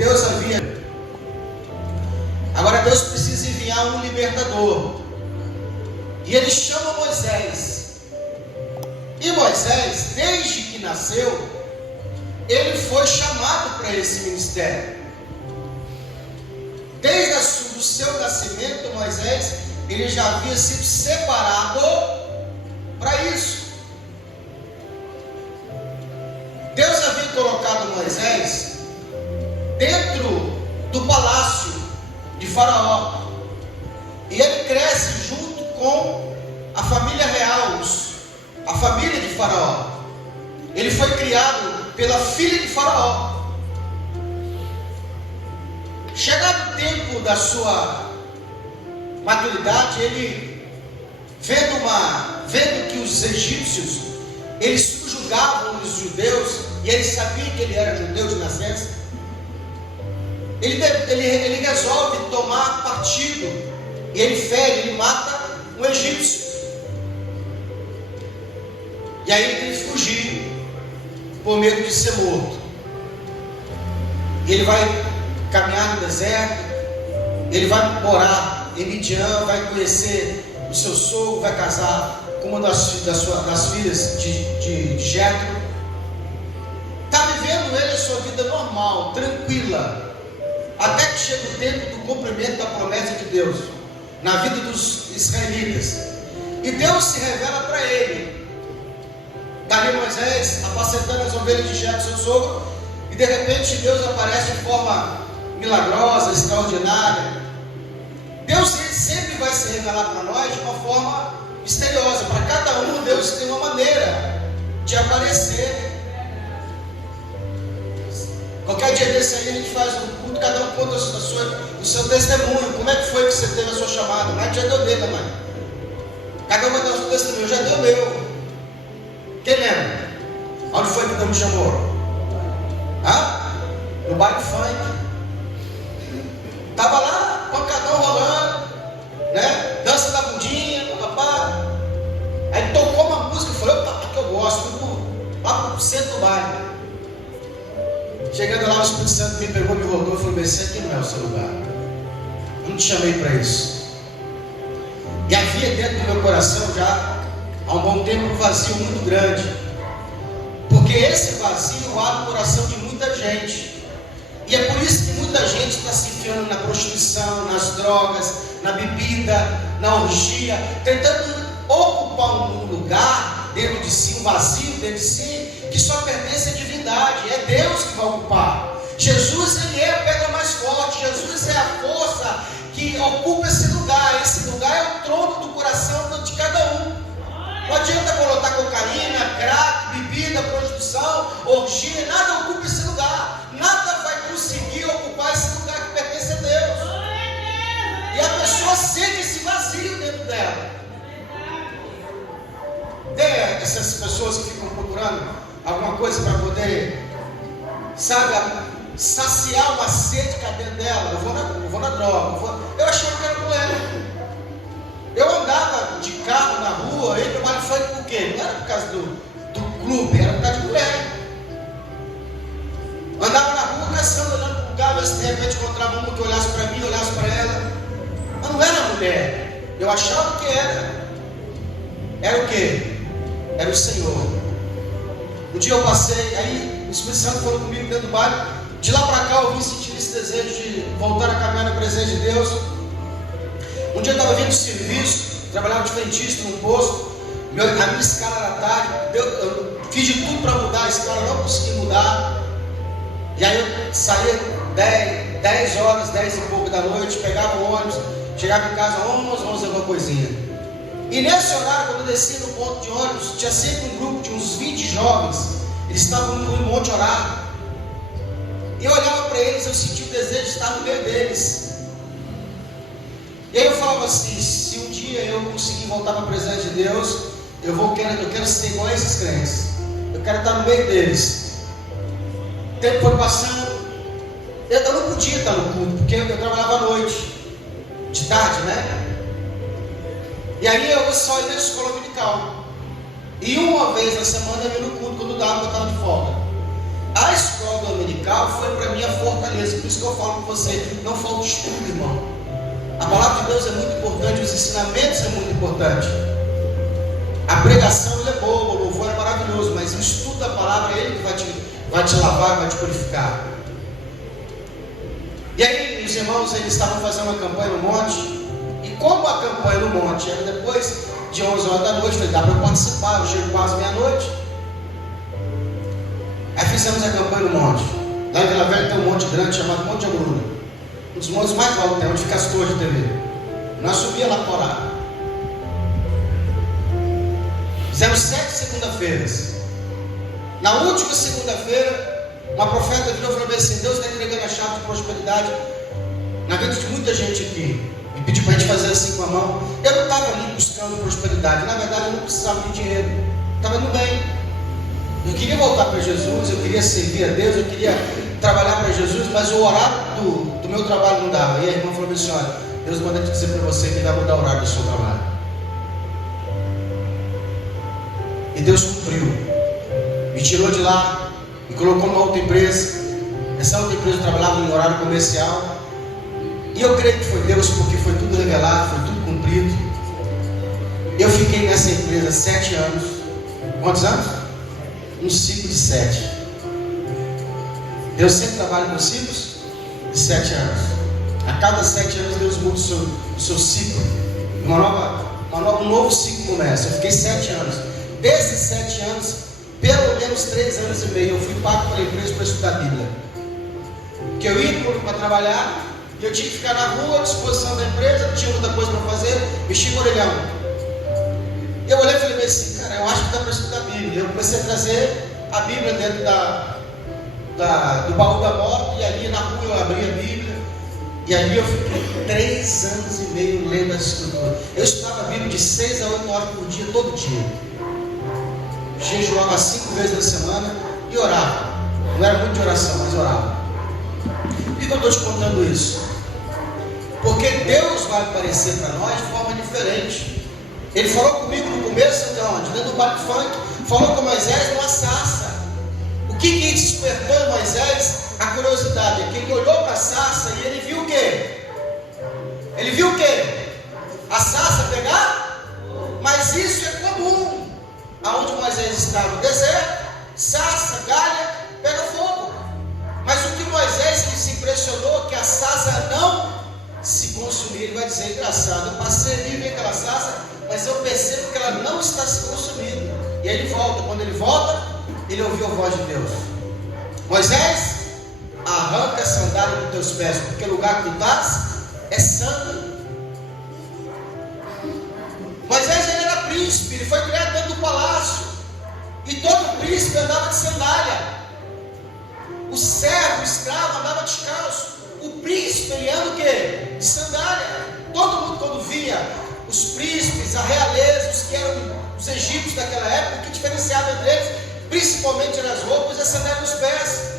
Deus havia. Agora Deus precisa enviar um libertador. E Ele chama Moisés. E Moisés, desde que nasceu, ele foi chamado para esse ministério. Desde o seu nascimento, Moisés, ele já havia sido separado para isso. Deus havia colocado Moisés dentro do palácio de Faraó. E ele cresce junto com a família real, a família de Faraó. Ele foi criado pela filha de Faraó. Chegado o tempo da sua maturidade, ele vendo que os egípcios, eles subjugavam os judeus, e ele sabia que ele era judeu de nascença, ele resolve tomar partido, e ele mata um egípcio. E aí ele tem que fugir, por medo de ser morto. Ele vai caminhar no deserto, ele vai morar em Midian, vai conhecer o seu sogro, vai casar com uma das filhas de Jetro. Está vivendo ele a sua vida normal, tranquila, até que chega o tempo do cumprimento da promessa de Deus na vida dos israelitas. E Deus se revela para ele. Está ali Moisés apacentando as ovelhas de Jetro, seu sogro, e de repente Deus aparece de forma milagrosa, extraordinária. Deus sempre vai se revelar para nós de uma forma misteriosa. Para cada um, Deus tem uma maneira de aparecer. Qualquer dia desse aí a gente faz um culto, cada um conta o seu testemunho. Como é que foi que você teve a sua chamada? Mas já deu dele, mãe. Cada um vai dar o seu testemunho. Já deu o meu. Quem lembra? Onde foi que Deus me chamou? No baile funk. Estava lá, pancadão rolando, né? Dança da bundinha, papá. Aí tocou uma música, eu falei, opa, que eu gosto, lá pro centro do baile. Chegando lá, o Espírito Santo me pegou, me rodou, e falou, esse aqui não é o seu lugar. Eu não te chamei para isso. E havia dentro do meu coração já, há um bom tempo, um vazio muito grande. Porque esse vazio abre o coração de muita gente. E é por isso que muita gente está se enfiando na prostituição, nas drogas, na bebida, na orgia, tentando ocupar um lugar dentro de si, um vazio dentro de si, que só pertence à divindade. É Deus que vai ocupar. Jesus, ele é a pedra mais forte. Jesus é a força que ocupa esse lugar. Esse lugar é o trono do coração de cada um. Não adianta colocar cocaína, crack, bebida, prostituição, orgia, nada ocupa esse lugar. Nada vai conseguir ocupar esse lugar que pertence a Deus. E a pessoa sente esse vazio dentro dela. Tem essas pessoas que ficam procurando alguma coisa para poder, sabe, saciar uma sede que há dentro dela. Eu vou na droga. Eu achava que era mulher. Eu andava de carro na rua, eu trabalho funk por quê? Não era por causa do clube, era por causa de mulher. Andava na rua caçando, olhando para o lugar, ver se de repente encontrava uma que olhasse para mim, olhasse para ela. Mas não era mulher. Eu achava que era. Era o quê? Era o Senhor. Um dia eu passei, aí o Espírito Santo falou comigo dentro do baile. De lá para cá eu vim sentir esse desejo de voltar a caminhar na presença de Deus. Um dia eu estava vindo do serviço, trabalhava de frentista num posto. A minha escala era tarde. Eu fiz de tudo para mudar a escala, não consegui mudar. E aí eu saía 10 horas, 10 e pouco da noite, pegava o ônibus, chegava em casa 11 alguma coisinha. E nesse horário, quando eu descia no ponto de ônibus, tinha sempre um grupo de uns 20 jovens. Eles estavam no Monte Orado. E eu olhava para eles, eu sentia o desejo de estar no meio deles. E aí eu falava assim, se um dia eu conseguir voltar para a presença de Deus, eu quero ser igual a esses crentes. Eu quero estar no meio deles. O tempo foi passando. Eu não podia estar no culto, porque eu trabalhava à noite, de tarde, né? E aí eu só ia na escola dominical. E uma vez na semana eu ia no culto quando dava, eu estava de folga. A escola dominical foi para mim minha fortaleza. Por isso que eu falo com você, não falte estudo, irmão. A palavra de Deus é muito importante, os ensinamentos é muito importante. A pregação é boa, o louvor é maravilhoso, mas o estudo da palavra é ele que vai te lavar, vai te purificar. E aí os irmãos, eles estavam fazendo uma campanha no monte. E como a campanha no monte era depois de 11 horas da noite, eu falei, dá para participar, eu chego quase meia-noite. Aí fizemos a campanha no monte. Lá em Vila Velha tem um monte grande chamado Monte Agruna, um dos montes mais altos, né, onde fica as torres de TV. Nós subíamos lá para orar. Fizemos 7 segunda-feiras. Na última segunda-feira, uma profeta virou e falou assim: Deus está entregando a chave de prosperidade na vida de muita gente aqui. E pediu para a gente fazer assim com a mão. Eu não estava ali buscando prosperidade. Na verdade, eu não precisava de dinheiro. Estava indo bem. Eu queria voltar para Jesus, eu queria servir a Deus, eu queria trabalhar para Jesus, mas o horário do meu trabalho não dava. E a irmã falou assim: olha, Deus manda te dizer para você que ele vai mudar o horário do seu trabalho. E Deus cumpriu. Me tirou de lá, me colocou numa outra empresa. Essa outra empresa eu trabalhava em horário comercial. E eu creio que foi Deus, porque foi tudo revelado, foi tudo cumprido. Eu fiquei nessa empresa 7 anos. Quantos anos? Um ciclo de 7. Deus sempre trabalha com ciclos de 7 anos. A cada 7 anos Deus muda o seu ciclo. Um novo ciclo começa. Eu fiquei 7 anos. Desses 7 anos, pelo menos 3 anos e meio, eu fui pago pela empresa para estudar a Bíblia. Que eu ia para trabalhar, e eu tinha que ficar na rua, à disposição da empresa, não tinha muita coisa para fazer, mexi no orelhão. Eu olhei e falei assim, cara, eu acho que dá para estudar a Bíblia. Eu comecei a trazer a Bíblia dentro do baú da moto, e ali na rua eu abri a Bíblia, e ali eu fiquei 3 anos e meio lendo as Escrituras. Eu estudava a Bíblia de 6 a 8 horas por dia, todo dia. Jejuava 5 vezes na semana e orava. Não era muito de oração, mas orava. Por que eu estou te contando isso? Porque Deus vai aparecer para nós de forma diferente. Ele falou comigo no começo, de onde? Dentro do baile funk. Falou com Moisés numa sarça. O que despertou em Moisés? A curiosidade. É que ele olhou para a sarça e ele viu o quê? Ele viu o quê? A sarça pegar? Mas isso é comum. Aonde Moisés estava no deserto, sarça, galha, pega fogo. Mas o que Moisés se impressionou, que a sarça não se consumir. Ele vai dizer, engraçado, eu passei ali bem aquela sarça, mas eu percebo que ela não está se consumindo. E aí ele volta. Quando ele volta, ele ouviu a voz de Deus: Moisés, arranca a sandália dos teus pés, porque o lugar que tu estás é santo. Moisés, ele era príncipe, ele foi criado dentro do palácio, e todo príncipe andava de sandália. O servo, o escravo andava descalço. O príncipe, ele anda o quê? De sandália. Todo mundo, quando via os príncipes, a realeza, os que eram os egípcios daquela época, o que diferenciava entre eles, principalmente eram as roupas e a sandália nos pés.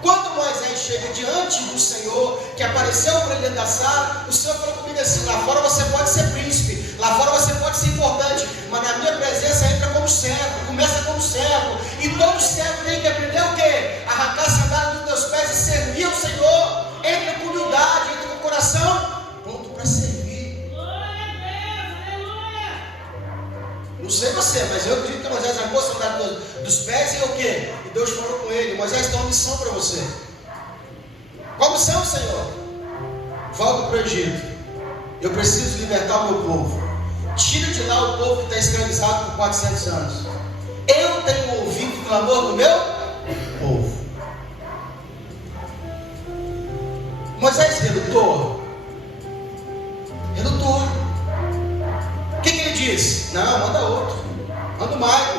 Quando Moisés chega diante do Senhor, que apareceu para ele dentro da sala, o Senhor falou comigo assim: lá fora você pode ser príncipe, lá fora você pode ser importante, mas na minha presença entra como servo, começa como servo. E todo servo tem que aprender o quê? Arrancar a sandália dos teus pés e servir ao Senhor. Entra com humildade, entra com o coração pronto para servir. Não sei você, mas eu acredito que Moisés arrancou a sandália dos pés e o quê? E Deus falou com ele: Moisés, tem uma missão para você. Qual missão, Senhor? Volta para o Egito. Eu preciso libertar o meu povo. Tira de lá o povo que está escravizado por 400 anos. Eu tenho ouvido o clamor do meu povo. Moisés relutou. Relutou. O que ele disse? Não, manda outro. Manda o Maico.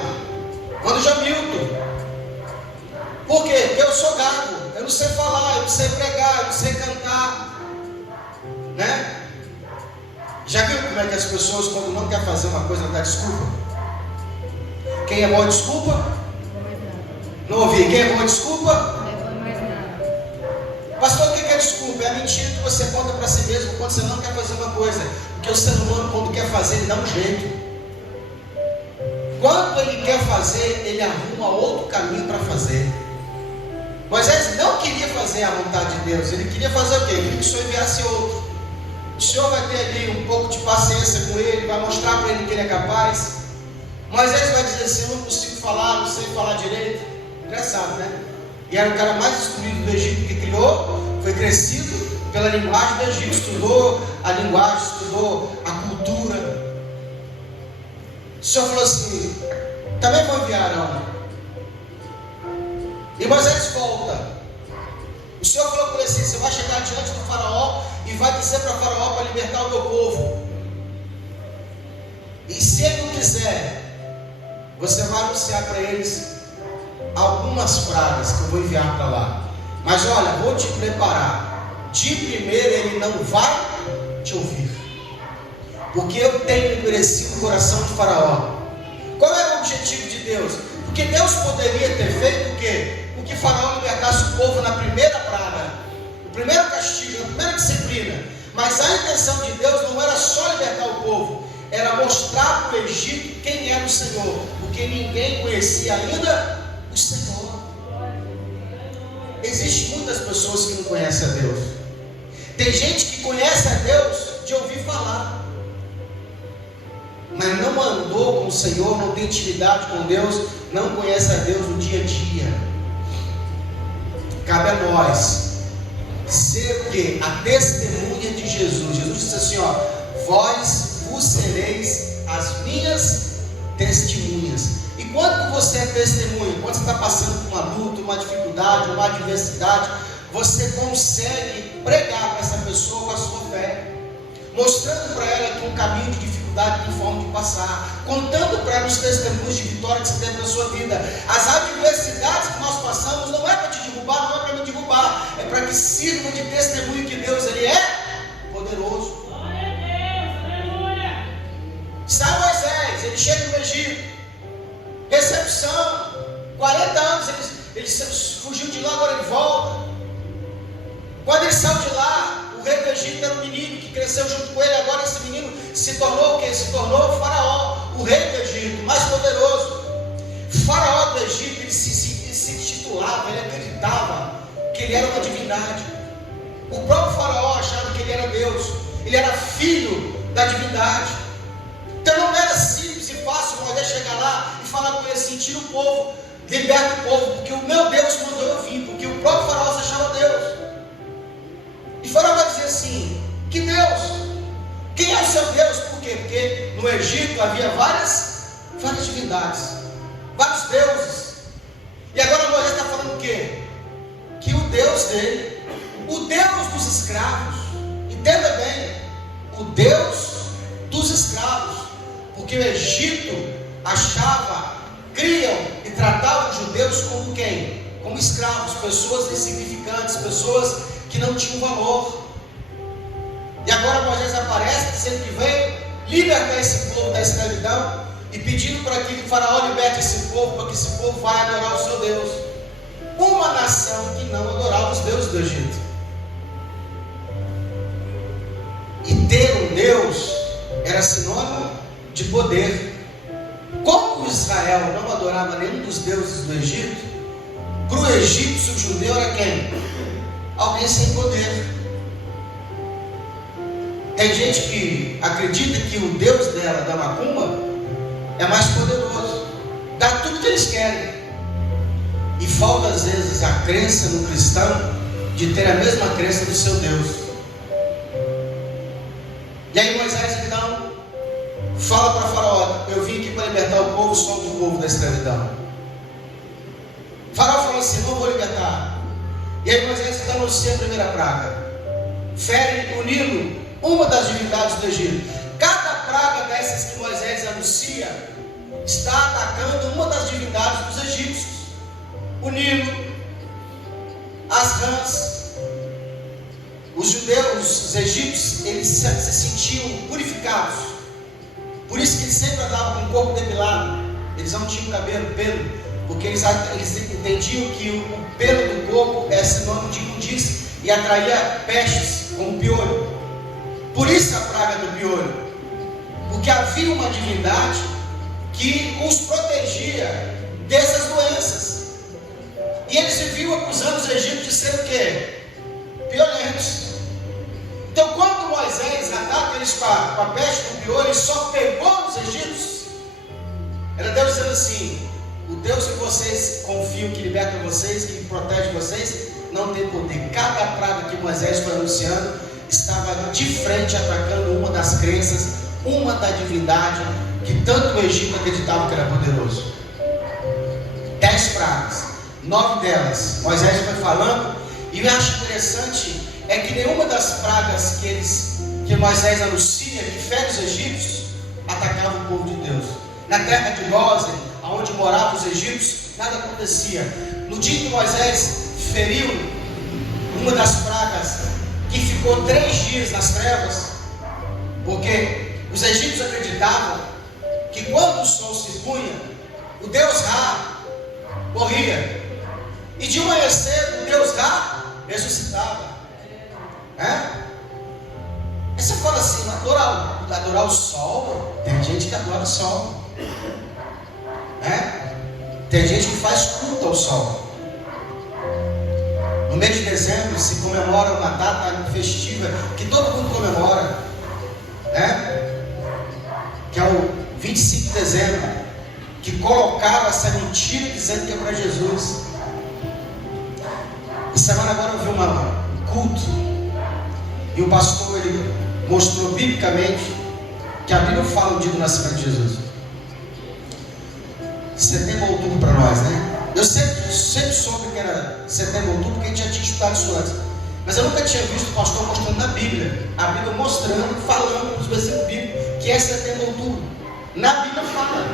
Manda o Jamilton. Por quê? Porque eu sou gago. Eu não sei falar, eu não sei pregar, eu não sei cantar. Né? Já viu como é que as pessoas, quando não quer fazer uma coisa, não dá desculpa? Quem é bom desculpa? Não ouvi. Quem é bom desculpa? Pastor, o que é desculpa? É a mentira que você conta para si mesmo quando você não quer fazer uma coisa. Porque o ser humano, quando quer fazer, ele dá um jeito. Quando ele quer fazer, ele arruma outro caminho para fazer. Moisés não queria fazer a vontade de Deus, ele queria fazer o quê? Ele queria que o Senhor enviasse outro. O Senhor vai ter ali um pouco de paciência com ele, vai mostrar para ele que ele é capaz. Moisés vai dizer assim: eu não consigo falar, não sei falar direito. Engraçado, né? E era o cara mais instruído do Egito, que criou, foi crescido pela linguagem do Egito, estudou a linguagem, estudou a cultura. O Senhor falou assim: também vou enviar Arão. E Moisés volta. O Senhor falou para ele assim: você vai chegar diante do faraó e vai dizer para o faraó para libertar o meu povo. E se ele não quiser, você vai anunciar para eles algumas pragas que eu vou enviar para lá. Mas olha, vou te preparar. De primeiro ele não vai te ouvir, porque eu tenho endurecido o coração de faraó. Qual era o objetivo de Deus? Porque Deus poderia ter feito o quê? O que faraó libertasse o povo na primeira praga, no primeiro castigo, na primeira disciplina. Mas a intenção de Deus não era só libertar o povo, era mostrar para o Egito quem era o Senhor, porque ninguém conhecia ainda o Senhor. Existem muitas pessoas que não conhecem a Deus. Tem gente que conhece a Deus de ouvir falar, mas não andou com o Senhor, não tem intimidade com Deus, não conhece a Deus no dia a dia. Cabe a nós ser o quê? A testemunha de Jesus. Jesus disse assim, ó: vós vos sereis as minhas testemunhas. E quando você é testemunha, quando você está passando por uma luta, uma dificuldade, uma adversidade, você consegue pregar para essa pessoa com a sua fé, mostrando para ela que um caminho de dificuldade tem forma de passar, contando para ela os testemunhos de vitória que você teve na sua vida. As adversidades que nós passamos não é para te derrubar, não é para me derrubar, é para que sirva de testemunho que Deus ele é poderoso. Sai Moisés, ele chega no Egito, recepção, 40 anos, ele fugiu de lá, agora ele volta. Quando ele saiu de lá, o rei do Egito era um menino que cresceu junto com ele. Agora esse menino se tornou o quê? Se tornou o faraó, o rei do Egito, mais poderoso. Faraó do Egito, ele se titulava, ele acreditava que ele era uma divindade. O próprio faraó achava que ele era Deus, ele era filho da divindade. Então não era simples e fácil Moisés chegar lá e falar com ele assim: tira o povo, liberta o povo, porque o meu Deus mandou eu vir, porque o próprio faraó se achava Deus. E Faraó vai dizer assim: que Deus? Quem é o seu Deus? Por quê? Porque no Egito havia várias divindades, vários deuses. E agora Moisés está falando o quê? Que o Deus dele, o Deus dos escravos, entenda bem, o Deus dos escravos, porque o Egito achava, criam e tratavam os judeus como quem? Como escravos, pessoas insignificantes, pessoas que não tinham valor. E agora Moisés aparece dizendo que veio libertar esse povo da escravidão e pedindo para que o faraó liberte esse povo, para que esse povo vá adorar o seu Deus. Uma nação que não adorava os deuses do Egito. E ter um Deus era sinônimo de poder. Como Israel não adorava nenhum dos deuses do Egito, para o egípcio, o judeu era quem? Alguém sem poder. Tem gente que acredita que o Deus dela, da macumba, é mais poderoso, dá tudo que eles querem. E falta às vezes a crença no cristão de ter a mesma crença do seu Deus. E aí Moisés então fala para Faraó: eu vim aqui para libertar o povo, somos o povo da escravidão. Faraó falou assim: não vou libertar. E aí Moisés então anuncia a primeira praga. Fere o Nilo, uma das divindades do Egito. Cada praga dessas que Moisés anuncia está atacando uma das divindades dos egípcios. O Nilo, as rãs. Os judeus, os egípcios, eles se sentiam purificados. Por isso que eles sempre andavam com o corpo depilado. Eles não tinham cabelo, pelo, porque eles entendiam que o pelo do corpo é sinônimo de imundícia e atraía pestes, como o piolho. Por isso a praga do piolho, porque havia uma divindade que os protegia dessas doenças. E eles viviam acusando os egípcios de ser o quê? Violentos. Então, quando Moisés ataca eles com a peste do pior, ele só pegou os egípcios. Era Deus dizendo assim: o Deus que vocês confiam, que liberta vocês, que protege vocês, não tem poder. Cada praga que Moisés foi anunciando estava de frente atacando uma das crenças, uma da divindade que tanto o Egito acreditava que era poderoso. 10 pragas, 9 delas Moisés foi falando. E eu acho interessante é que nenhuma das pragas que Moisés anuncia, que fere os egípcios, atacava o povo de Deus. Na terra de Gósen, onde moravam os egípcios, nada acontecia. No dia que Moisés feriu uma das pragas, que ficou 3 dias nas trevas, porque os egípcios acreditavam que quando o sol se punha, o Deus Ra morria, e de manhã cedo o Deus Ra ressuscitava. Você fala assim, adorar o sol. Tem gente que adora o sol, tem gente que faz culto ao sol. No mês de dezembro se comemora uma data festiva que todo mundo comemora, que é o 25 de dezembro, que colocaram essa mentira dizendo que é para Jesus. E semana agora eu vi um culto, e o pastor ele mostrou biblicamente que a Bíblia fala o dia do nascimento de Jesus. Setembro, outubro para nós, Eu sempre soube que era setembro, outubro, porque a gente já tinha estudado isso antes. Mas eu nunca tinha visto o pastor mostrando na Bíblia. A Bíblia mostrando, falando nos versículos bíblicos que é setembro, outubro. Na Bíblia fala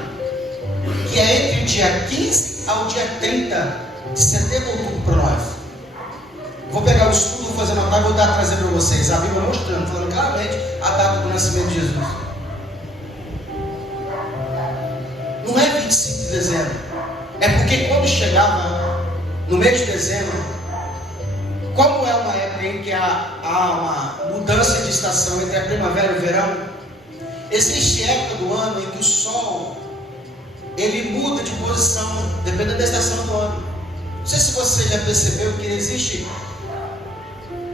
que é entre o dia 15 ao dia 30 de setembro, outubro para nós. Vou pegar o estudo, vou fazer uma tabela e vou trazer para vocês. A Bíblia mostrando, falando claramente a data do nascimento de Jesus. Não é 25 de dezembro. É porque quando chegava no mês de dezembro, como é uma época em que há uma mudança de estação entre a primavera e o verão, existe época do ano em que o sol ele muda de posição dependendo da estação do ano. Não sei se você já percebeu que existe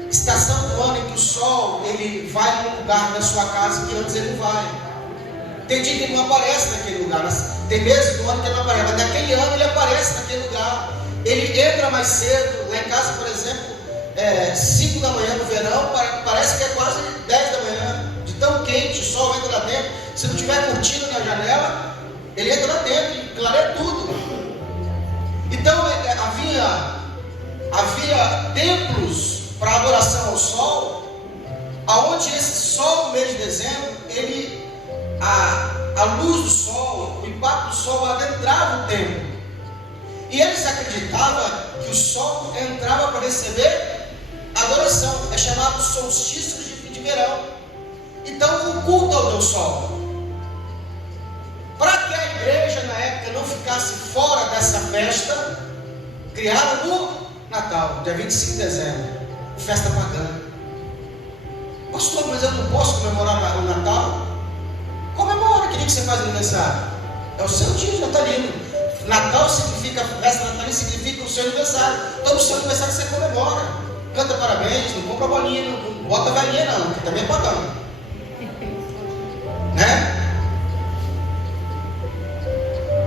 estação do ano em que o sol ele vai num lugar da sua casa que antes ele não vai. Tem dia que ele não aparece naquele lugar, tem meses do ano que ele não aparece, mas naquele ano ele aparece naquele lugar. Ele entra mais cedo. Lá em casa, por exemplo, 5 da manhã no verão, parece que é quase 10 da manhã, de tão quente, o sol entra lá dentro. Se não tiver cortina na janela, ele entra lá dentro e clareia tudo. Então havia templos para adoração ao sol, aonde esse sol no mês de dezembro, a luz do sol, o impacto do sol adentrava o templo. E eles acreditavam que o sol entrava para receber adoração. É chamado solstício de fim de verão. Então o culto ao Deus Sol. Para que a igreja na época não ficasse fora dessa festa, criaram no Natal, dia 25 de dezembro, festa pagã. Pastor, mas eu não posso comemorar o Natal? Comemora, que dia que você faz aniversário? É o seu dia natalino. Natal significa, festa natalina significa o seu aniversário. Então no seu aniversário você comemora. Canta parabéns, não compra bolinha, não bota galinha não, que também é pagão.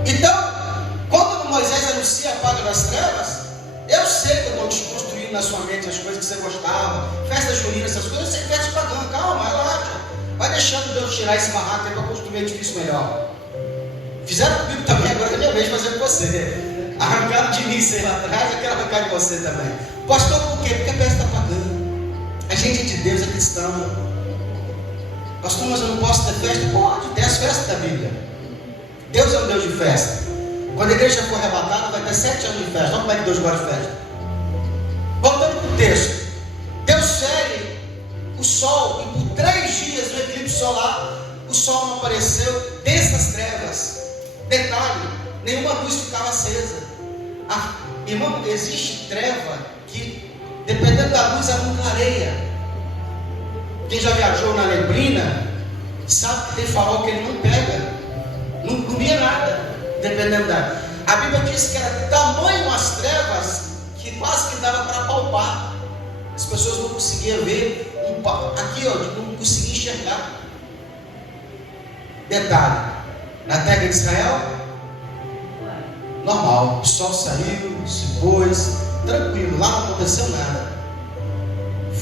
Então, quando Moisés anuncia a paga das trevas, eu sei que eu estou desconstruindo na sua mente as coisas que você gostava, festa junina, essas coisas, você festa pagã, calma, relaxa. Vai deixando Deus tirar esse barraco aí para construir um edifício melhor. Fizeram comigo também, agora é minha vez de fazer com você. Arrancaram de mim, sei lá atrás, eu quero arrancar de você também. Pastor, por quê? Porque a festa está pagando. A gente é de Deus, é cristão. Pastor, mas eu não posso ter festa? Pode, tem as festas da Bíblia. Deus é um Deus de festa. Quando a igreja for arrebatada, vai ter 7 anos de festa. Olha como é que Deus gosta de festa. Voltando para o texto. Deus fere o sol, e por 3 dias no eclipse solar, o sol não apareceu dessas trevas. Detalhe, nenhuma luz ficava acesa. Irmão, existe treva que, dependendo da luz, ela não clareia. Quem já viajou na neblina, sabe que tem farol que ele não pega, não via nada, dependendo da. A Bíblia diz que era tamanho as trevas e quase que dava para palpar. As pessoas não conseguiam ver aqui, ó, não conseguiam enxergar. Detalhe, na terra de Israel, normal, o sol saiu, se pôs, tranquilo, lá não aconteceu nada.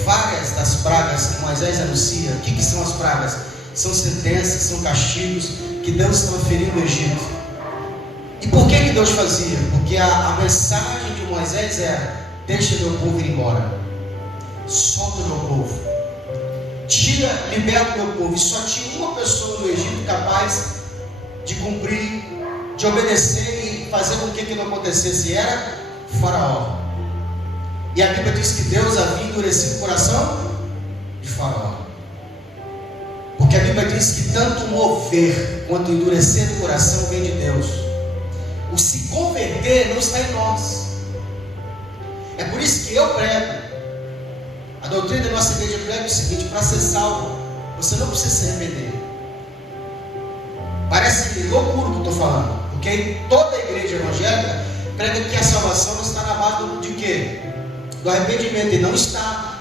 Várias das pragas que Moisés anuncia, o que são as pragas? São sentenças, são castigos que Deus estava ferindo o Egito. E por que Deus fazia? Porque a mensagem de Moisés era: deixa meu povo ir embora, solta o meu povo, liberta o meu povo. E só tinha uma pessoa no Egito capaz de cumprir, de obedecer e fazer com que aquilo acontecesse, era Faraó. E a Bíblia diz que Deus havia endurecido o coração de Faraó, porque a Bíblia diz que tanto mover quanto endurecer o coração vem de Deus. O se converter não está em nós. É por isso que eu prego, a doutrina da nossa igreja prega o seguinte: para ser salvo, você não precisa se arrepender. Parece loucura o que eu estou falando, porque toda a igreja evangélica prega que a salvação está na base de quê? Do arrependimento. E não está,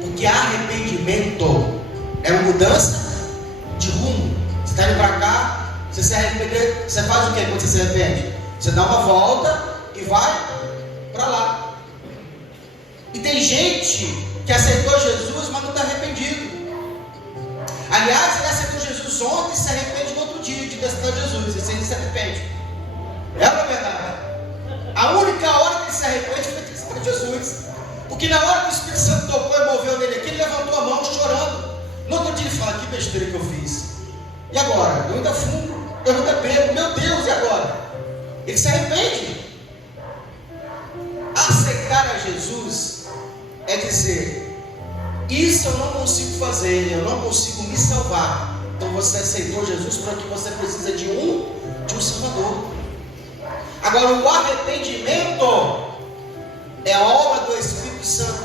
porque arrependimento é uma mudança de rumo. Você está indo para cá, você se arrepender, você faz o que quando você se arrepende? Você dá uma volta e vai para lá. E tem gente que aceitou Jesus, mas não está arrependido. Aliás, ele aceitou Jesus ontem e se arrepende no outro dia de aceitar Jesus. Esse ele se arrepende. É a verdade. A única hora que ele se arrepende foi que ele aceitou Jesus. Porque na hora que o Espírito Santo tocou e moveu nele aqui, ele levantou a mão chorando. No outro dia ele fala: que besteira que eu fiz. E agora? Eu ainda fumo, eu ainda bebo. Meu Deus, e agora? Ele se arrepende. Aceitar a Jesus é dizer: isso eu não consigo fazer, eu não consigo me salvar. Então você aceitou Jesus porque você precisa de um Salvador. Agora, o arrependimento é a obra do Espírito Santo.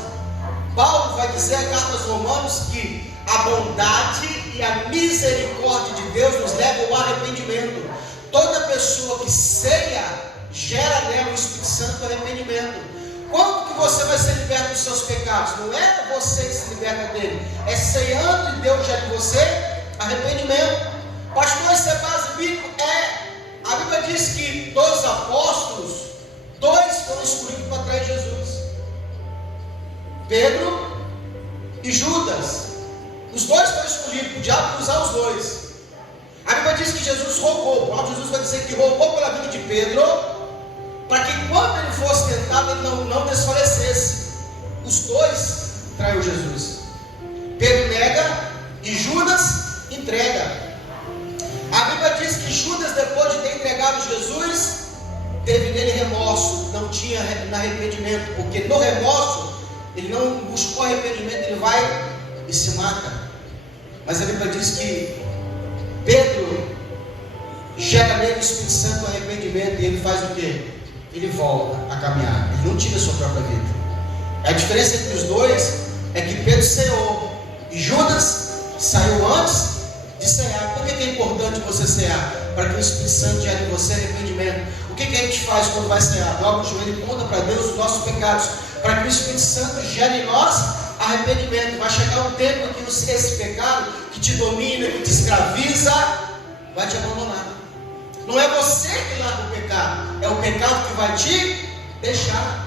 Paulo vai dizer na carta aos Romanos que a bondade e a misericórdia de Deus nos levam ao arrependimento. Toda pessoa que ceia gera nela o Espírito Santo do arrependimento. Quando que você vai ser liberto dos seus pecados? Não é você que se liberta dele, é ceando e Deus gera em você arrependimento. Pastor, isso é base bíblica? A Bíblia diz que dos apóstolos, 2 foram escolhidos para trás de Jesus: Pedro e Judas. Os 2 foram escolhidos, o diabo usar os 2. A Bíblia diz que Jesus roubou. O próprio Jesus vai dizer que roubou pela vida de Pedro, para que quando ele fosse tentado, ele não desfalecesse. Os 2 traiu Jesus. Pedro nega e Judas entrega. A Bíblia diz que Judas, depois de ter entregado Jesus, teve nele remorso, não tinha arrependimento, porque no remorso ele não buscou arrependimento, ele vai e se mata. Mas a Bíblia diz que Pedro gera nele o Espírito Santo, o arrependimento, e ele faz o quê? Ele volta a caminhar, ele não tira a sua própria vida. A diferença entre os 2 é que Pedro ceou e Judas saiu antes de cear. Por que é importante você cear? Para que o Espírito Santo gere em você arrependimento. O que a gente faz quando vai cear? Dobra o joelho e conta para Deus os nossos pecados, para que o Espírito Santo gere em nós arrependimento. Vai chegar um tempo em que esse pecado que te domina, que te escraviza, vai te abandonar. Não é você que larga o pecado, é o pecado que vai te deixar.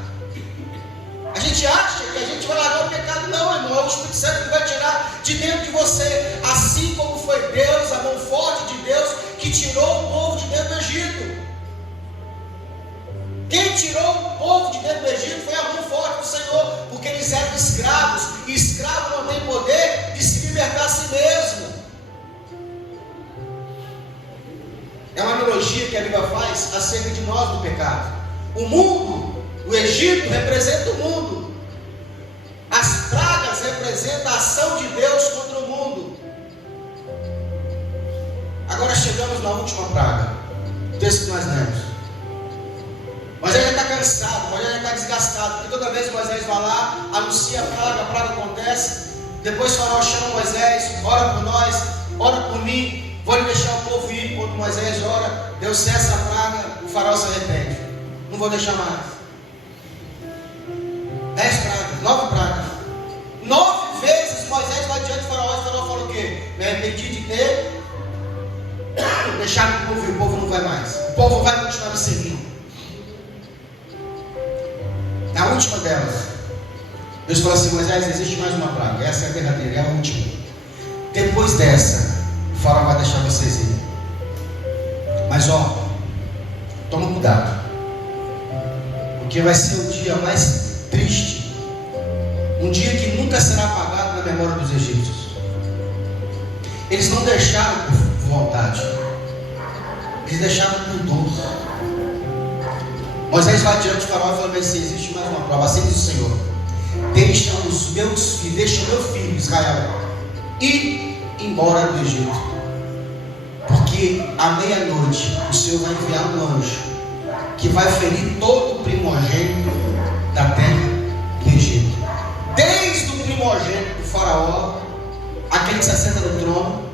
A gente acha que a gente vai largar o pecado. Não, irmão, é o Espírito Santo que vai tirar de dentro de você. Assim como foi Deus, a mão forte de Deus, que tirou o povo de dentro do Egito. Quem tirou o povo de dentro do Egito foi a mão forte do Senhor, porque eles eram escravos, e escravo não tem poder de se libertar a si mesmo. É uma analogia que a Bíblia faz acerca de nós do pecado. O mundo, o Egito representa o mundo. As pragas representam a ação de Deus contra o mundo. Agora chegamos na última praga, o texto que nós lemos. Moisés já está cansado, Moisés já está desgastado, porque toda vez que Moisés vai lá, anuncia a praga acontece. Depois o Faraó chama Moisés: ora por nós, ora por mim, vou lhe deixar o povo ir. Quando Moisés ora, Deus cessa a praga, o Faraó se arrepende: não vou deixar mais. 10 pragas, 9 pragas. 9 vezes Moisés vai diante do faraó, e o faraó fala o quê? Me arrependi de ter deixado o povo, e o povo não vai mais. O povo vai continuar me servindo. A última delas, Deus falou assim: Moisés, existe mais uma praga, essa é a derradeira, é a última. Depois dessa, o faraó vai deixar vocês irem. Mas ó, toma cuidado, porque vai ser o dia mais triste, um dia que nunca será apagado na memória dos egípcios. Eles não deixaram por vontade, eles deixaram por dor. Moisés vai diante do faraó e fala: se existe mais uma prova, assim diz o Senhor: deixa o meu filho Israel ir embora do Egito, porque à meia-noite o Senhor vai enviar um anjo que vai ferir todo o primogênito da terra do Egito, desde o primogênito do faraó, aquele que se assenta no trono,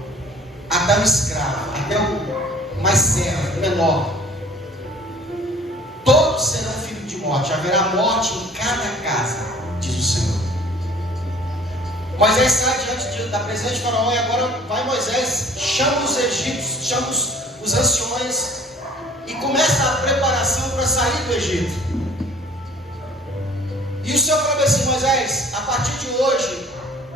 até o escravo, até o mais servo, o menor. Todos serão filhos de morte, haverá morte em cada casa, diz o Senhor. Moisés sai diante da presença de faraó, e agora vai Moisés, chama os egípcios, chama os anciões, e começa a preparação para sair do Egito. E o Senhor falou assim: Moisés, a partir de hoje,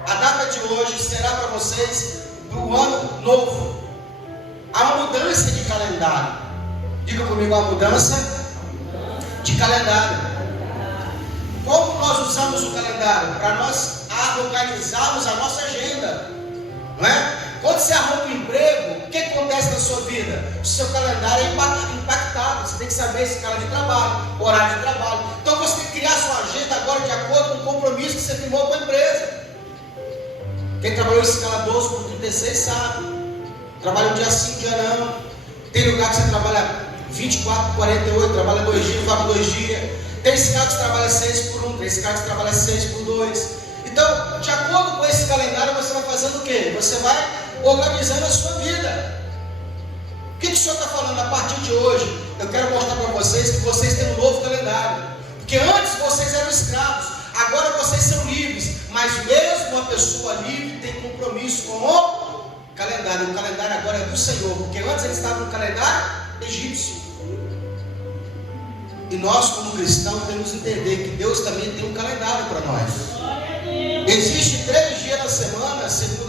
a data de hoje será para vocês do ano novo. Há uma mudança de calendário. Diga comigo: a mudança de calendário. Como nós usamos o calendário? Para nós organizarmos a nossa agenda, não é? Quando você arruma um emprego, o que acontece na sua vida? O seu calendário é impactado. Você tem que saber esse cara de trabalho, horário de trabalho. Então você tem que criar sua agenda agora de acordo com o compromisso que você firmou com a empresa. Quem trabalhou em escala 12 por 36 sabe. Trabalha um dia sim, um dia não. Tem lugar que você trabalha 24 por 48, trabalha 2 dias, vaga 2 dias. Tem esse cara que trabalha 6 por 1, tem esse cara que trabalha 6 por 2. Então, de acordo com esse calendário, você vai fazendo o quê? Você vai organizando a sua vida. O que o Senhor está falando? A partir de hoje, eu quero mostrar para vocês que vocês têm um novo calendário. Porque antes vocês eram escravos, agora vocês são livres. Mas mesmo uma pessoa livre tem compromisso com o calendário. O calendário agora é do Senhor, porque antes eles estavam no calendário egípcio. E nós, como cristãos, temos que entender que Deus também tem um calendário para nós. Existe 3 dias na semana, segundo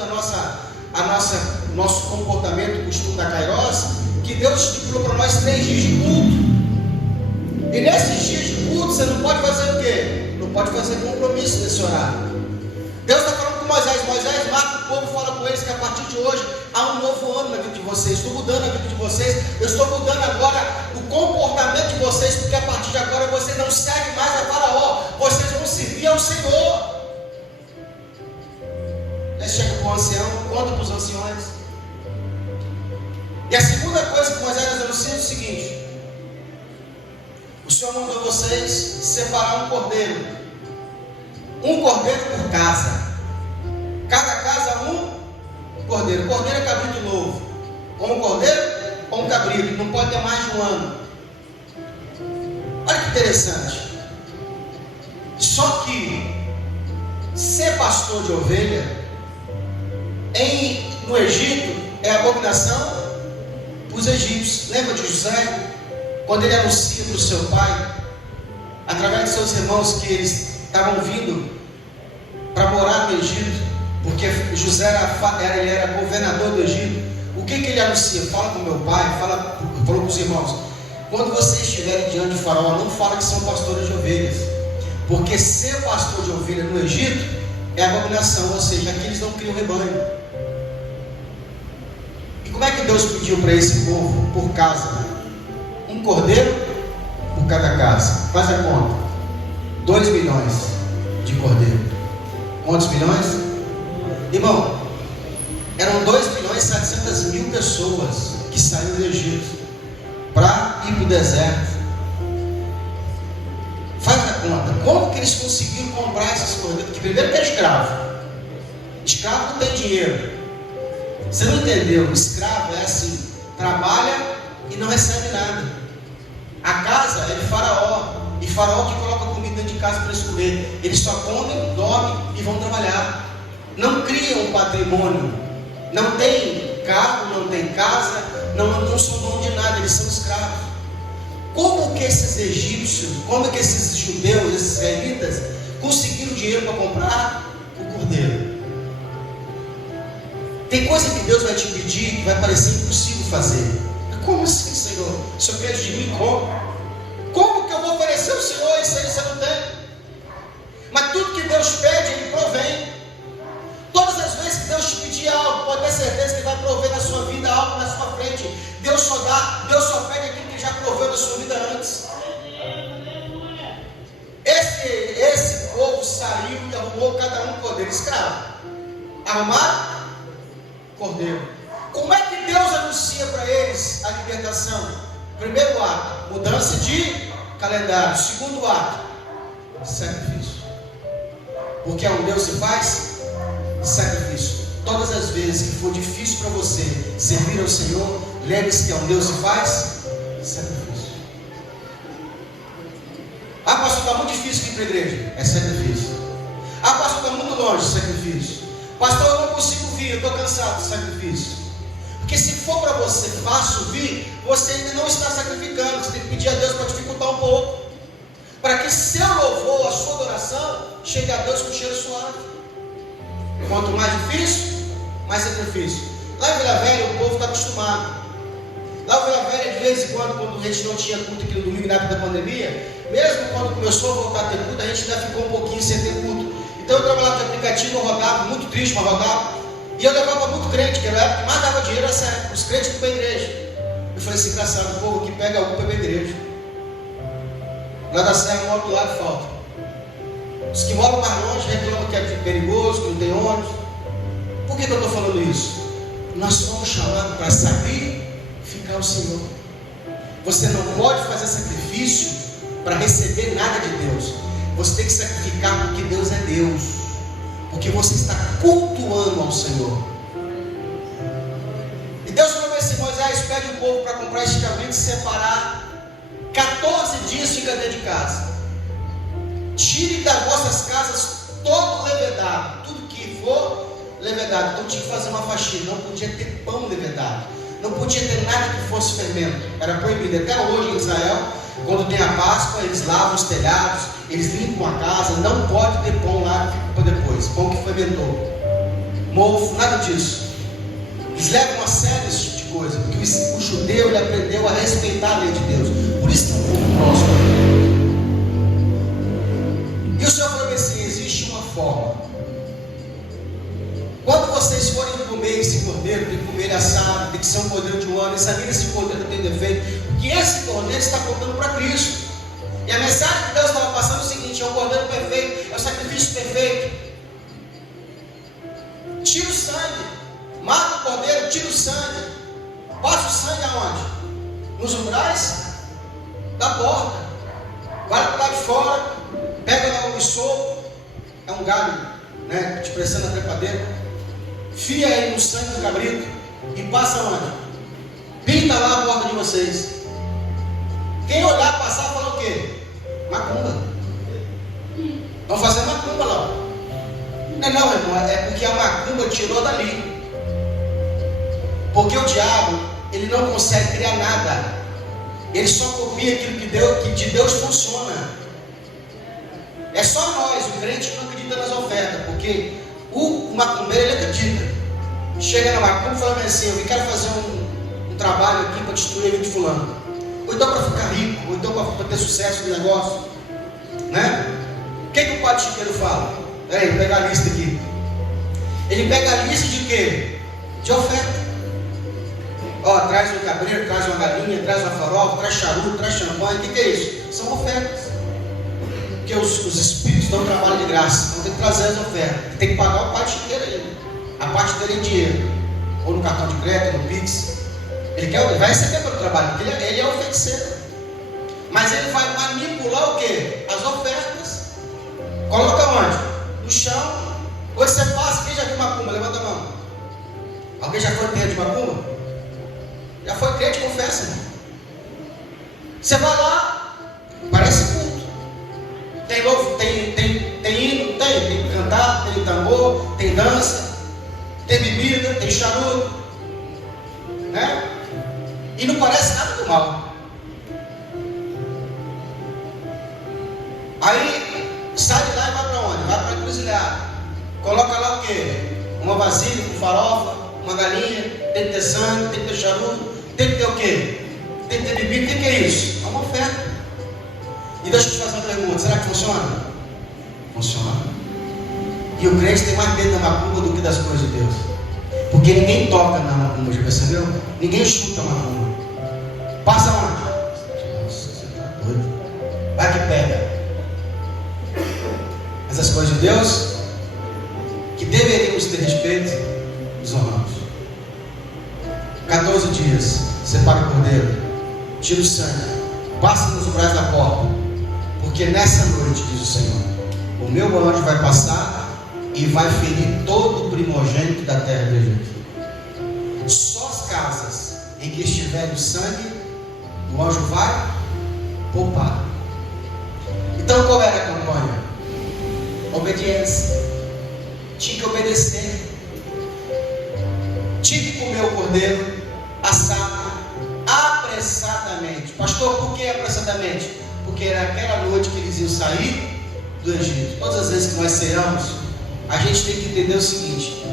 nosso comportamento, o costume da Kairos, que Deus estipulou para nós 3 dias de culto. E nesses dias de culto você não pode fazer o quê? Não pode fazer compromisso nesse horário. Deus está falando com Moisés: Moisés, marca o povo, fala com eles que a partir de hoje há um novo ano na vida de vocês. Estou mudando a vida de vocês. Eu estou mudando agora o comportamento de vocês, porque a partir de agora vocês não seguem mais a faraó, vocês vão servir ao Senhor. Aí chega para o ancião, conta para os anciões. E a segunda coisa que Moisés nos anuncia é o seguinte: o Senhor mandou vocês separar um cordeiro por casa. Cada casa um cordeiro. Cordeiro é cabrito novo. Ou um cordeiro ou um cabrito. Não pode ter mais de um ano. Olha que interessante. Só que ser pastor de ovelha no Egito é abominação para os egípcios. Lembra de José? Quando ele anuncia para o seu pai, através de seus irmãos, que eles estavam vindo para morar no Egito, porque José era governador do Egito. O que ele anuncia? Fala com meu pai, falou para os irmãos: quando vocês estiverem diante de faraó, não fala que são pastores de ovelhas, porque ser pastor de ovelha no Egito é abominação, ou seja, aqui eles não criam rebanho. E como é que Deus pediu para esse povo? Por casa, um cordeiro por cada casa. Faz a conta: 2 milhões de cordeiro. Quantos milhões? Irmão, eram 2.700.000 pessoas que saíram do Egito para ir para o deserto. Faz a conta: como que eles conseguiram comprar esses cordeiros? Porque primeiro que é escravo. Escravo não tem dinheiro. Você não entendeu? Escravo é assim: trabalha e não recebe nada. A casa é de faraó. E faraó que coloca comida dentro de casa para eles comer. Eles só comem, dormem e vão trabalhar. Não criam um patrimônio. Não tem carro, não tem casa, não são donos de nada, eles são escravos. Como que esses egípcios, como que esses judeus, esses israelitas, conseguiram dinheiro para comprar o cordeiro? Tem coisa que Deus vai te pedir que vai parecer impossível fazer. Como assim, Senhor? O Senhor pede de mim como? Como que eu vou oferecer ao Senhor isso aí você não tem? Mas tudo que Deus pede, Ele provém. Todas as vezes que Deus te pedir algo, pode ter certeza que Ele vai prover na sua vida algo na sua frente. Deus só pede aquilo que Ele já proveu na sua vida antes. Esse povo saiu e arrumou cada um cordeiro escravo. Arrumaram cordeiro. Como é que Deus anuncia para eles a libertação? Primeiro ato, mudança de calendário. Segundo ato, sacrifício. Porque é um Deus que faz sacrifício. Todas as vezes que for difícil para você servir ao Senhor, lembre-se que é um Deus que faz sacrifício. Ah, pastor, está muito difícil aqui para a igreja. É sacrifício. Ah, pastor, está muito longe. Sacrifício. Pastor, eu não consigo vir, eu estou cansado. Sacrifício. Porque se for para você fácil vir, você ainda não está sacrificando. Você tem que pedir a Deus para dificultar um pouco, para que seu louvor, a sua adoração, chegue a Deus com cheiro suave. Quanto mais difícil, mais sacrifício. Lá em Vila Velha o povo está acostumado. Lá em Vila Velha, de vez em quando a gente não tinha culto aqui no domingo, na época da pandemia, mesmo quando começou a voltar a ter culto, a gente ainda ficou um pouquinho sem ter culto. Então eu trabalhava de aplicativo, eu rodava, muito triste, mas rodava. E eu levava muito crente, que era a época que mais dava dinheiro essa época, os crentes que para a igreja. Eu falei assim, engraçado, o povo que pega UPA para a igreja. Lá da Serra mora do lado falta. Os que moram mais longe reclamam que é perigoso, que não tem ônibus. Por que eu estou falando isso? Nós somos chamados para sacrificar o Senhor. Você não pode fazer sacrifício para receber nada de Deus. Você tem que sacrificar porque Deus é Deus. Porque você está cultuando ao Senhor. E Deus falou assim, Moisés, pede o povo para comprar este cabrito e separar. 14 dias fica dentro de casa. Tire das vossas casas todo levedado. Tudo que for levedado. Então tinha que fazer uma faxina. Não podia ter pão levedado. Não podia ter nada que fosse fermento. Era proibido. Até hoje em Israel, quando tem a Páscoa, eles lavam os telhados, eles limpam a casa. Não pode ter pão lá que fica para depois. Pão que fermentou. Mofo, nada disso. Eles levam a sério esse tipo de coisa. Porque o judeu ele aprendeu a respeitar a lei de Deus. Por isso que é um povo próximo. E o Senhor falou assim, existe uma forma. Quando vocês forem comer esse cordeiro, tem que comer ele assado, tem que ser um cordeiro de um ano, examine se o cordeiro tem defeito, porque esse cordeiro está contando para Cristo. E a mensagem que Deus estava passando é o seguinte, é o cordeiro perfeito, é o sacrifício perfeito. Tira o sangue, mata o cordeiro, tira o sangue, passa o sangue aonde? Nos umbrais da porta, vai para o lado de fora, pega lá o soco, é um galho, né, te pressando a trepadeira, fia aí no sangue do cabrito e passa onde? Pinta lá a porta de vocês. Quem olhar, passar, fala o quê? Macumba. Vão fazer macumba lá. Não, irmão, é porque a macumba tirou dali. Porque o diabo, ele não consegue criar nada. Ele só copia aquilo que de Deus funciona. É só nós, o crente, que não acredita nas ofertas, porque o macumbeiro, ele acredita. Chega na macumba e fala assim, eu quero fazer um trabalho aqui para destruir a vida de fulano. Ou então para ficar rico, ou então para ter sucesso no negócio. Né? O que o padre Chiqueiro fala? Peraí, vou pegar a lista aqui. Ele pega a lista de quê? De oferta. Ó, traz um cabreiro, traz uma galinha, traz uma farofa, traz charuto, traz champanhe. O que é isso? São ofertas. Porque os espíritos dão trabalho de graça. Então tem que trazer as ofertas. Tem que pagar o padre Chiqueiro aí. A parte dele é em dinheiro. Ou no cartão de crédito, no Pix. Ele vai receber pelo trabalho, porque ele é o feiticeiro. Mas ele vai manipular o quê? As ofertas. Coloca onde? No chão. Hoje você passa, quem já viu macumba? Levanta a mão. Alguém já foi crente de macumba? Já foi crente, confessa, irmão. Você vai lá, parece culto. Tem hino, tem que cantar, tem tambor, tem dança, tem bebida, tem charuto, né? E não parece nada do mal. Aí sai de lá e vai para onde? Vai para a encruzilhada. Coloca lá o quê? Uma vasilha com farofa, uma galinha, tem que ter sangue, tem que ter charuto, tem que ter o quê? Tem que ter bebida. O que é isso? É uma oferta. E deixa eu te fazer uma pergunta: será que funciona? Funciona. E o crente tem mais medo da macumba do que das coisas de Deus. Porque ninguém toca na macumba, já percebeu? Ninguém chuta a macumba. Passa onde? Você está doido? Vai que pega. Mas as coisas de Deus, que deveríamos ter respeito, desonramos. 14 dias, separa o cordeiro, tira o sangue, passa nos umbrais da porta, porque nessa noite, diz o Senhor, o meu anjo vai passar e vai ferir todo o primogênito da terra do Egito. Só as casas em que estiver o sangue, o anjo vai poupar. Então qual era a campanha? Obediência. Tinha que obedecer. Tinha que comer o cordeiro assado apressadamente. Pastor, por que apressadamente? Porque era aquela noite que eles iam sair do Egito. Todas as vezes que nós ceamos, a gente tem que entender o seguinte: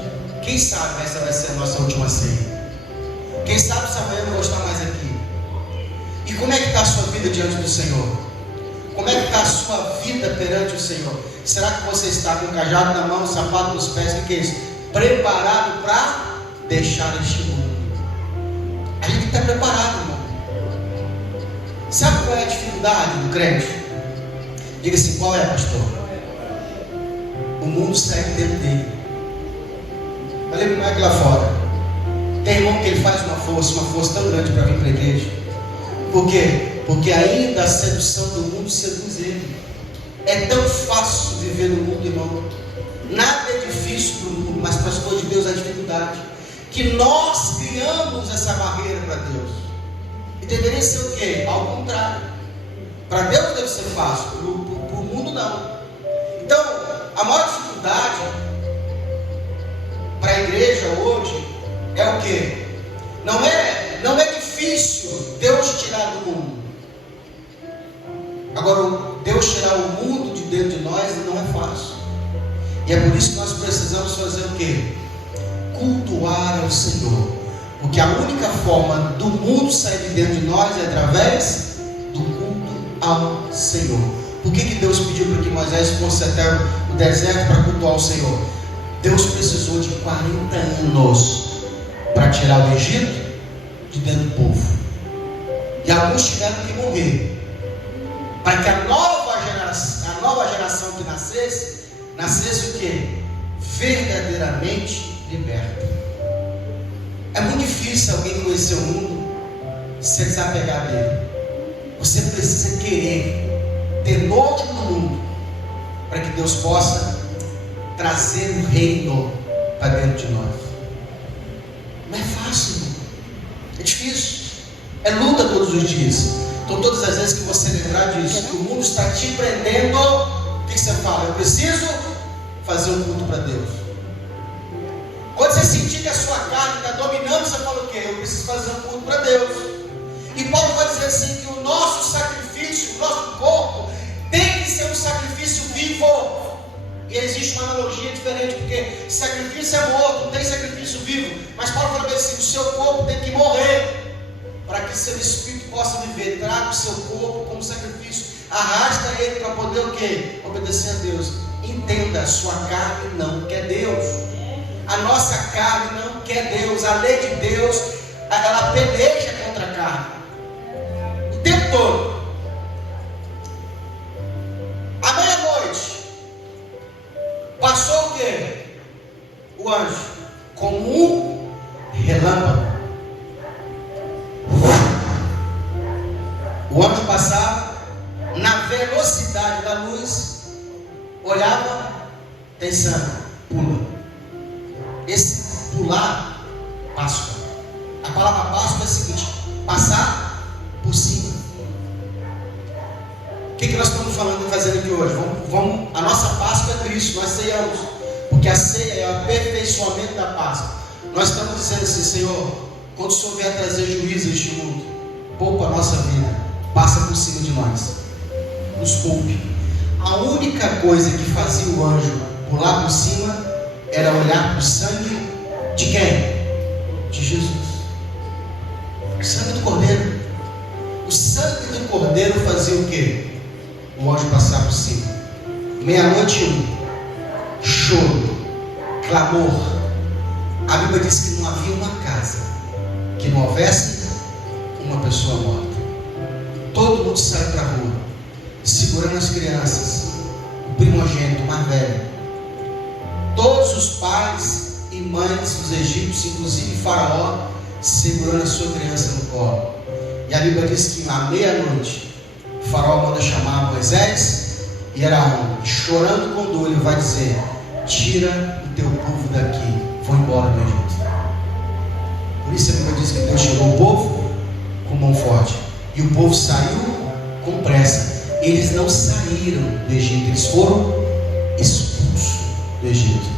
quem sabe essa vai ser a nossa última ceia? Quem sabe se amanhã eu não vou estar mais aqui? E como é que está a sua vida diante do Senhor? Como é que está a sua vida perante o Senhor? Será que você está com o cajado na mão, o sapato nos pés? O que é isso? Preparado para deixar este mundo. A gente está preparado, irmão. Sabe qual é a dificuldade do crente? Diga assim: qual é, pastor? O mundo segue dentro dele. Olha como é que lá fora tem irmão que ele faz uma força tão grande para vir para a igreja. Por quê? Porque ainda a sedução do mundo seduz ele. É tão fácil viver no mundo, irmão. Nada é difícil para o mundo, mas para as coisas de Deus é dificuldade. Que nós criamos essa barreira para Deus. E deveria ser o quê? Ao contrário. Para Deus deve ser fácil, para o mundo não. Então, a maior dificuldade para a igreja hoje é o quê? Não é difícil Deus tirar do mundo. Agora, Deus tirar o mundo de dentro de nós não é fácil. E é por isso que nós precisamos fazer o quê? Cultuar ao Senhor. Porque a única forma do mundo sair de dentro de nós é através do culto ao Senhor. Por que Deus pediu para que Moisés fosse até o deserto para cultuar o Senhor? Deus precisou de 40 anos para tirar o Egito de dentro do povo. E alguns tiveram que morrer para que a nova geração que nascesse o quê? Verdadeiramente liberta. É muito difícil alguém conhecer o mundo se desapegar dele. Você precisa querer ter nojo no mundo para que Deus possa trazer o reino para dentro de nós. Não é fácil, irmão. É difícil. É luta todos os dias. Então todas as vezes que você lembrar disso, que o mundo está te prendendo, o que você fala? Eu preciso fazer um culto para Deus. Quando você sentir que a sua carne está dominando, você fala o quê? Eu preciso fazer um culto para Deus. E Paulo vai dizer assim, que o nosso sacrifício, o nosso corpo, tem que ser um sacrifício vivo. E existe uma analogia diferente, porque sacrifício é morto, não tem sacrifício vivo. Mas Paulo fala assim, o seu corpo tem que morrer, para que seu espírito possa viver. Traga o seu corpo como sacrifício, arrasta ele para poder o quê? Obedecer a Deus. Entenda, a sua carne não quer Deus. A nossa carne não quer Deus. A lei de Deus, ela peleja contra a carne o tempo todo. À meia-noite passou o quê? O anjo como um relâmpago. O anjo passava na velocidade da luz, olhava, tem sangue, pula. Esse pular, Páscoa. A palavra Páscoa é a seguinte: passar por cima. O que nós estamos fazendo aqui hoje? Vamos Porque a ceia é o aperfeiçoamento da Páscoa. Nós estamos dizendo assim: Senhor, quando o Senhor vier trazer juízo a este mundo, poupa a nossa vida, passa por cima de nós, nos poupe. A única coisa que fazia o anjo pular por cima era olhar para o sangue de quem? De Jesus. O sangue do Cordeiro. O sangue do Cordeiro fazia o quê? O anjo passar por cima. 00:01, choro, clamor. A Bíblia diz que não havia uma casa que não houvesse uma pessoa morta. Todo mundo saiu para a rua, segurando as crianças, o primogênito, o mais velho. Todos os pais e mães dos egípcios, inclusive Faraó, segurando a sua criança no colo. E a Bíblia diz que à meia-noite, Faraó manda chamar Moisés e Arão, chorando com dor, ele vai dizer: tira o teu povo daqui, vão embora do Egito. Por isso a Bíblia diz que Deus tirou o povo com mão forte, e o povo saiu com pressa. Eles não saíram do Egito, eles foram expulsos do Egito.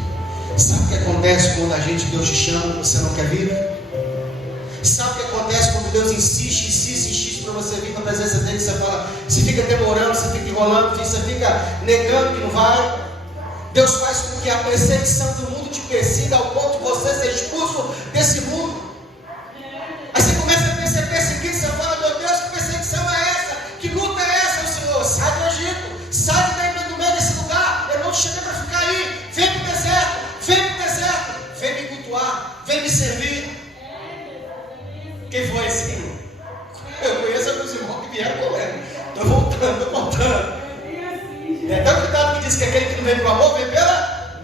Sabe o que acontece quando Deus te chama e você não quer vir? Sabe o que acontece quando Deus insiste para você vir na presença dele? Você fica demorando, você fica enrolando, você fica negando que não vai. Deus faz com que a perseguição do mundo te persiga ao ponto de você ser expulso desse mundo. Aí você começa a ser perseguido, você fala: meu Deus, que perseguição é essa? Que luta é essa, Senhor? Sai do Egito, sai do meio desse lugar. Eu não te chamei para ficar aí. Vem para o deserto, vem me cultuar, vem me servir. Quem foi assim? Eu conheço alguns irmãos que vieram correndo. Estou voltando. É tão cuidado que diz que aquele que não vem para o amor, vem pela.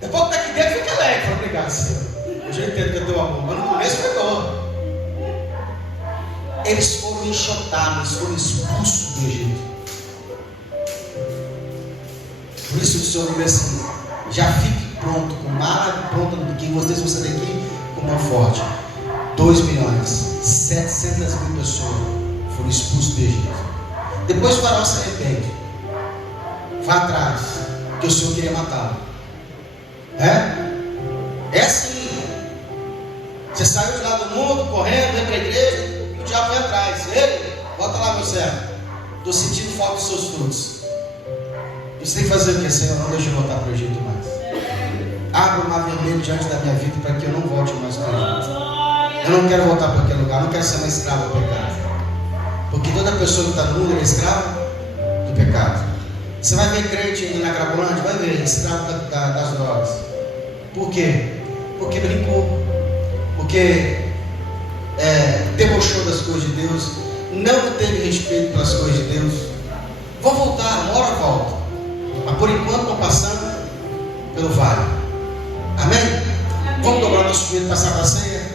Depois que está aqui dentro, fica alegre. Fala: obrigado, Senhor. Hoje eu entendo que é teu amor, mas no começo foi dor. Eles foram enxotados, foram expulsos do Egito. Por isso o Senhor diz assim: já fique pronto, com mala pronta do que vocês vão sair daqui com mão forte. 2.700.000 pessoas foram expulsos do Egito. Depois o Faraó se arrepende, vai atrás, porque o Senhor queria matá-lo. É assim. Você saiu de lá do mundo, correndo, vem para a igreja, e o diabo vai atrás. Ele, volta lá, meu servo, estou sentindo falta dos seus frutos. Você tem que fazer o que, Senhor? Não deixe eu voltar para o Egito mais. Abra o mar vermelho diante da minha vida para que eu não volte mais para o Egito. Eu não quero voltar para aquele lugar, eu não quero ser mais escravo do pecado. Porque toda pessoa que está no mundo é escrava do pecado. Você vai ver crente indo na Cracolândia, vai ver escravo das drogas. Por quê? Porque brincou. Porque debochou das coisas de Deus, não teve respeito pelas coisas de Deus. Vão voltar, uma hora volta. Mas por enquanto estão passando pelo vale. Amém? Vamos dobrar nosso joelho e passar para a ceia.